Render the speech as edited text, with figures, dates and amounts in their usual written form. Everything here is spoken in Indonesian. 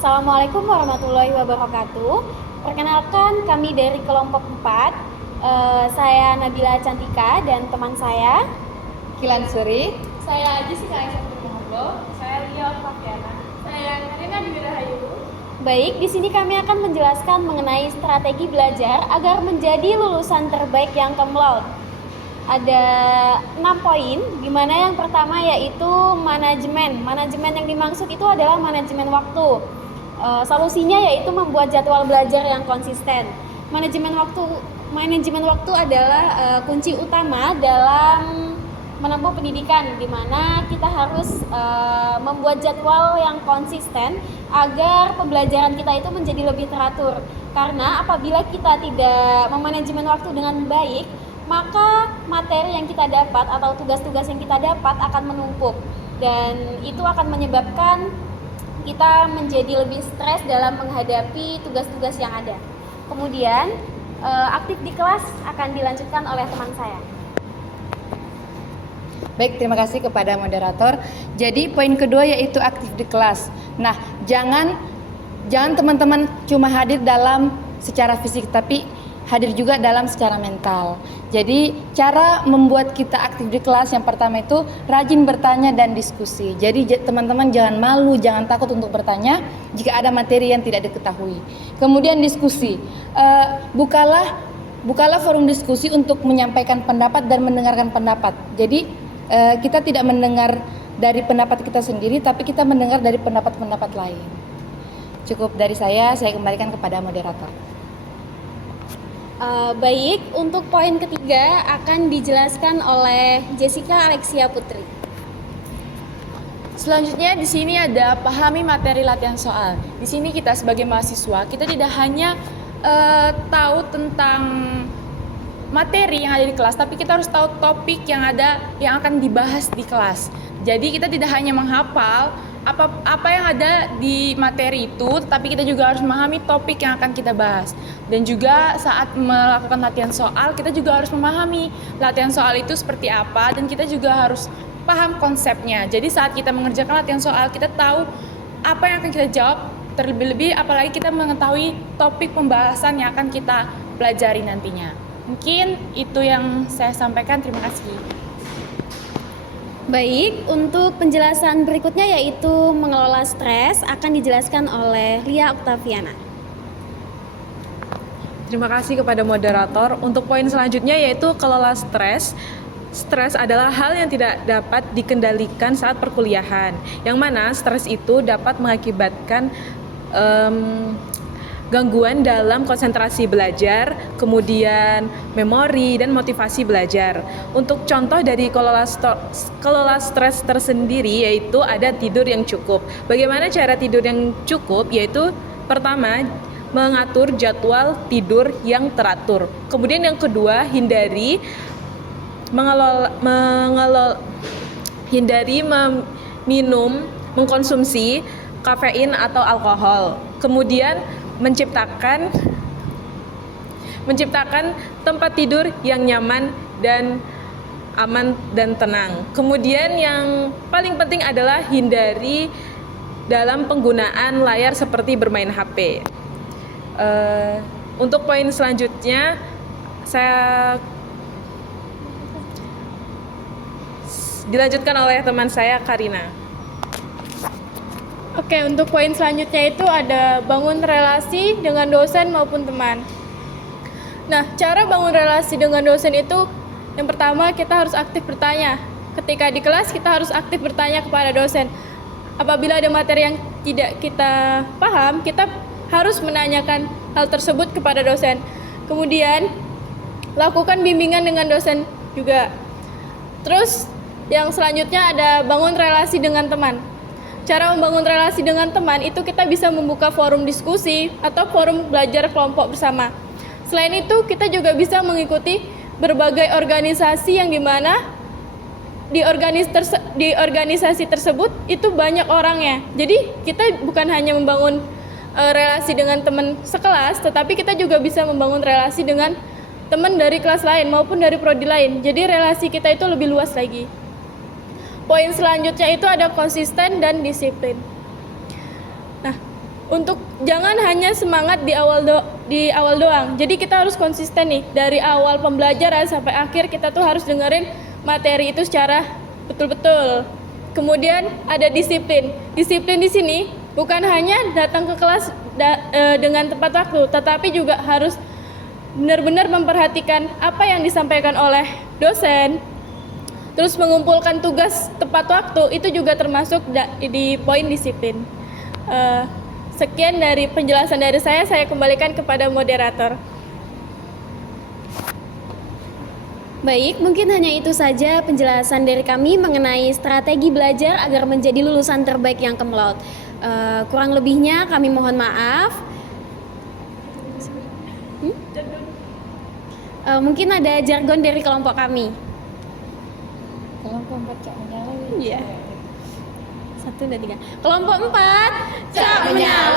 Assalamualaikum warahmatullahi wabarakatuh. Perkenalkan kami dari kelompok 4. Saya Nabila Cantika dan teman saya Kilan Suri. Saya Jessica Aisyah Purnomo. Saya Lia Octaviana. Saya Karina Dwi Rahayu. Baik, di sini kami akan menjelaskan mengenai strategi belajar agar menjadi lulusan terbaik yang cum laude. Ada 6 poin, di mana yang pertama yaitu manajemen. Manajemen yang dimaksud itu adalah manajemen waktu. Solusinya yaitu membuat jadwal belajar yang konsisten. Manajemen waktu adalah kunci utama dalam menempuh pendidikan, di mana kita harus membuat jadwal yang konsisten agar pembelajaran kita itu menjadi lebih teratur. Karena apabila kita tidak memanajemen waktu dengan baik, maka materi yang kita dapat atau tugas-tugas yang kita dapat akan menumpuk, dan itu akan menyebabkan kita menjadi lebih stres dalam menghadapi tugas-tugas yang ada. Kemudian aktif di kelas akan dilanjutkan oleh teman saya. Baik, terima kasih kepada moderator. Jadi poin kedua yaitu aktif di kelas. Nah, jangan teman-teman cuma hadir dalam secara fisik, tapi hadir juga dalam secara mental. Jadi cara membuat kita aktif di kelas yang pertama itu rajin bertanya dan diskusi. Jadi teman-teman jangan malu, jangan takut untuk bertanya jika ada materi yang tidak diketahui. Kemudian diskusi, bukalah forum diskusi untuk menyampaikan pendapat dan mendengarkan pendapat. Jadi kita tidak mendengar dari pendapat kita sendiri, tapi kita mendengar dari pendapat-pendapat lain. Cukup dari saya kembalikan kepada moderator. Baik, untuk poin ketiga akan dijelaskan oleh Jessica Alexia Putri. Selanjutnya di sini ada pahami materi latihan soal. Di sini kita sebagai mahasiswa, kita tidak hanya tahu tentang materi yang ada di kelas, tapi kita harus tahu topik yang akan dibahas di kelas. Jadi kita tidak hanya menghafal apa yang ada di materi itu, tapi kita juga harus memahami topik yang akan kita bahas. Dan juga saat melakukan latihan soal, kita juga harus memahami latihan soal itu seperti apa, dan kita juga harus paham konsepnya. Jadi saat kita mengerjakan latihan soal, kita tahu apa yang akan kita jawab, terlebih-lebih apalagi kita mengetahui topik pembahasan yang akan kita pelajari nantinya. Mungkin itu yang saya sampaikan, terima kasih. Baik, untuk penjelasan berikutnya yaitu mengelola stres akan dijelaskan oleh Lia Octaviana. Terima kasih kepada moderator. Untuk poin selanjutnya yaitu kelola stres. Stres adalah hal yang tidak dapat dikendalikan saat perkuliahan, yang mana stres itu dapat mengakibatkan gangguan dalam konsentrasi belajar, kemudian memori dan motivasi belajar. Untuk contoh dari kelola stres tersendiri yaitu ada tidur yang cukup. Bagaimana cara tidur yang cukup? Yaitu pertama, mengatur jadwal tidur yang teratur. Kemudian yang kedua, hindari mengkonsumsi kafein atau alkohol. Kemudian menciptakan tempat tidur yang nyaman dan aman dan tenang. Kemudian yang paling penting adalah hindari dalam penggunaan layar seperti bermain HP. Untuk poin selanjutnya saya dilanjutkan oleh teman saya Karina. Oke, untuk poin selanjutnya itu ada bangun relasi dengan dosen maupun teman. Nah, cara bangun relasi dengan dosen itu yang pertama kita harus aktif bertanya. Ketika di kelas kita harus aktif bertanya kepada dosen. Apabila ada materi yang tidak kita paham, kita harus menanyakan hal tersebut kepada dosen. Kemudian lakukan bimbingan dengan dosen juga. Terus yang selanjutnya ada bangun relasi dengan teman. Cara membangun relasi dengan teman itu kita bisa membuka forum diskusi atau forum belajar kelompok bersama. Selain itu kita juga bisa mengikuti berbagai organisasi yang dimana di organisasi tersebut itu banyak orangnya. Jadi kita bukan hanya membangun relasi dengan teman sekelas, tetapi kita juga bisa membangun relasi dengan teman dari kelas lain maupun dari prodi lain. Jadi relasi kita itu lebih luas lagi. Poin selanjutnya itu ada konsisten dan disiplin. Nah, untuk jangan hanya semangat di awal doang. Jadi kita harus konsisten nih dari awal pembelajaran sampai akhir kita tuh harus dengerin materi itu secara betul-betul. Kemudian ada disiplin. Disiplin di sini bukan hanya datang ke kelas dengan tepat waktu, tetapi juga harus benar-benar memperhatikan apa yang disampaikan oleh dosen. Terus mengumpulkan tugas tepat waktu itu juga termasuk di poin disiplin. Sekian dari penjelasan dari saya kembalikan kepada moderator. Baik, mungkin hanya itu saja penjelasan dari kami mengenai strategi belajar agar menjadi lulusan terbaik yang kumlaut. Kurang lebihnya kami mohon maaf. Mungkin ada jargon dari kelompok kami. Kelompok 4 Cak Menyala. Iya. 1, 2, 3. Kelompok 4 Cak Menyala.